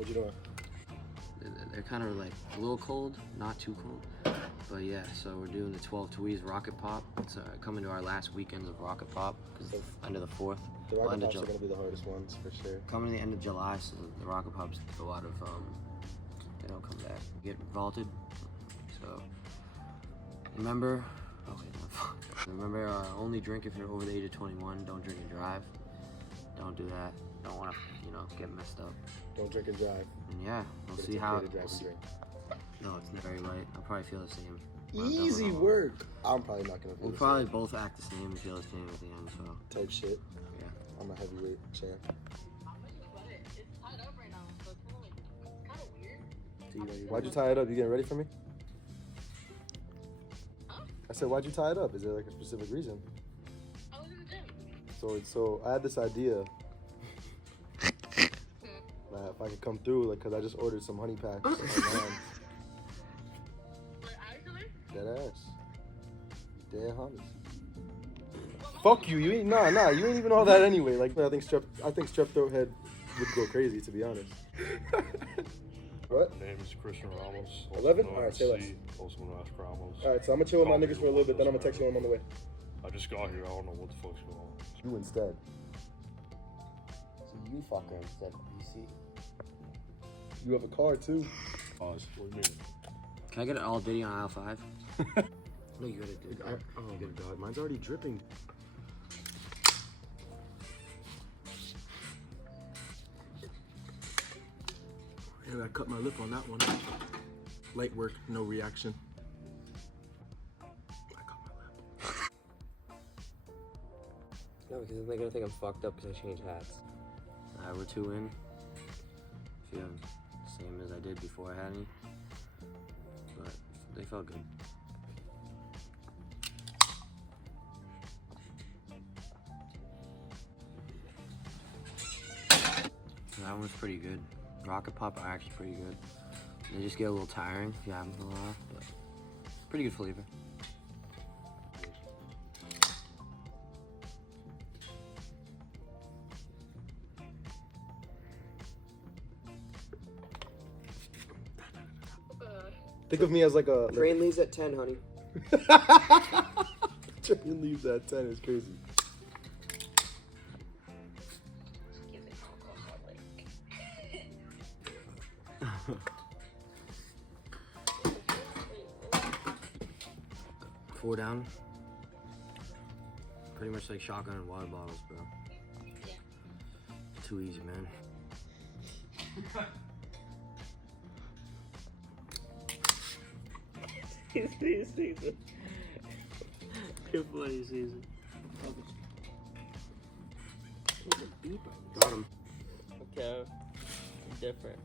What you doing? They're kind of like a little cold, not too cold. But yeah, so we're doing the 12 Tweez Rocket Pop. It's coming to our last weekends of Rocket Pop because it's end of the 4th. The Rocket Pops are going to be the hardest ones for sure. Coming to the end of July, so the Rocket Pops go out of, they don't come back. Get vaulted. So remember, remember, only drink if you're over the age of 21. Don't drink and drive. Don't do that. Don't want to, you know, get messed up. Don't drink and drive. And yeah, we'll see how. No, it's not very light. I'll probably feel the same. Easy work. I'm probably not gonna feel We'll probably both act the same and feel the same at the end, so. Type shit. Yeah. I'm a heavyweight champ. It's tied up right now, so it's kind of weird. Why'd you tie it up? You getting ready for me? Huh? I said, why'd you tie it up? Is there like a specific reason? I was in the gym. So I had this idea. If I could come through, like, cause I just ordered some honey packs online. Dead ass. Dead honeys. Fuck you. You ain't you ain't even all that anyway. Like I think strep throat head would go crazy, to be honest. What? My name is Christian Ramos. 11? Alright, say less. Also known as Ramos. Alright, so I'm gonna chill with my niggas for a little bit, then I'm gonna text you when I'm on the way. I just got here. I don't know what the fuck's going on. You instead. So you fucker instead. You see? You have a car too. Pause. What do you mean? Can I get an all Diddy on aisle 5? No, you gotta do it. Oh my god, mine's already dripping. Yeah, I cut my lip on that one. Light work, no reaction. I cut my lip. No, because then they're gonna think I'm fucked up because I changed hats. We're 2 in. Feeling the same as I did before I had any. But they felt good. That one was pretty good. Rocket Pop are actually pretty good. They just get a little tiring if you have them for a while, but pretty good flavor. Think of me as like a... Train leaves at 10, honey. Train leaves at 10 is crazy. Four down. Pretty much like shotgun and water bottles, bro. Yeah. Too easy, man. He's season. You're funny, season. Got him. Okay. Different.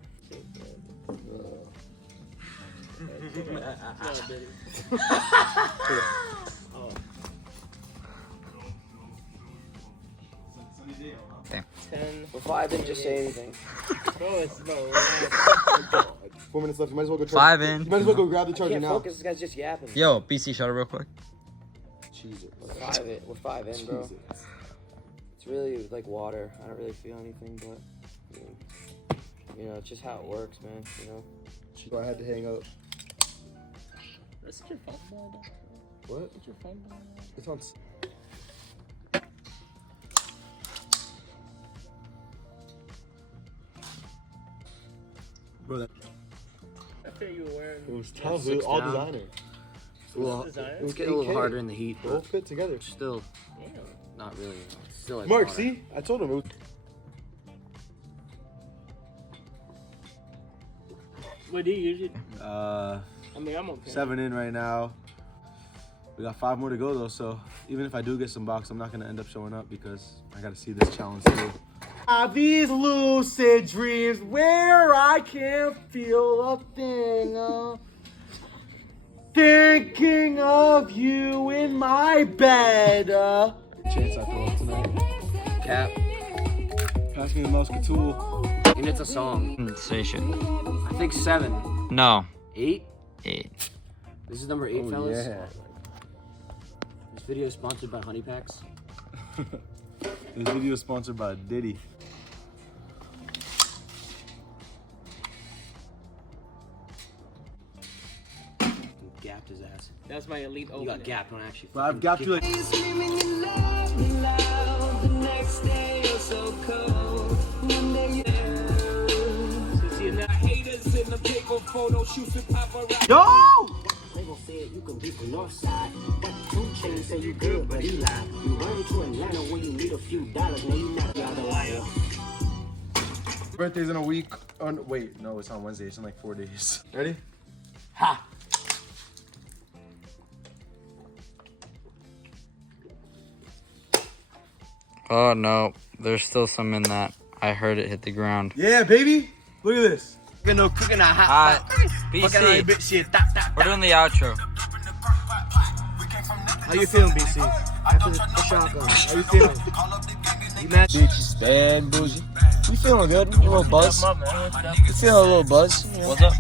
Damn. 10. Well, 5 didn't just say anything. Bro, it's no. 4 minutes left. You might as well go. 5 in. You might as well go grab the I charger can't now. focus. This guy's just yapping. Yo, BC, shut up real quick. Jesus. We're 5 in, bro. It's really like water. I don't really feel anything, but I mean, you know, it's just how it works, man. You know. So I had to hang up. That's your phone down. What? What's your phone down? It's on. Bro, that I feel you were wearing. it was tough. Six It was all down. designer. Well, design? it's getting a little 8K. harder in the heat, They all but fit together. still Yeah. not really. It's still like Mark, water. see? I told him it was. What do you usually? Uh, I mean, I'm okay. 7 in right now. We got 5 more to go though, so even if I do get some box, I'm not gonna end up showing up because I gotta see this challenge through. These lucid dreams where I can't feel a thing. Thinking of you in my bed. Chance I throw up tonight. Cap. Pass me the muscatool. And it's a song. Say shit. I think 7. No. 8? 8. This is number 8, fellas. Yeah. This video is sponsored by Honey Packs. This video is sponsored by Diddy. his ass. That's my elite You opener. got gapped when I actually. But I've gapped you like. Yo! They gon' say you can beat the north side. But 2 Chainz say you good, but he lied. You run to Atlanta when you need a few dollars. Now you not a liar. Birthday's in a week. Oh, no, wait, no, it's on Wednesday. It's in like 4 days. Ready? Ha! Oh no, there's still some in that. I heard it hit the ground. Yeah, baby. Look at this. No cooking a hot. BC, we're doing the outro. How you feeling, BC? After the shotgun. How you feeling? You mad? Bitch, bad bougie. You feeling good? You a little buzz? You feeling a little buzz? What's up?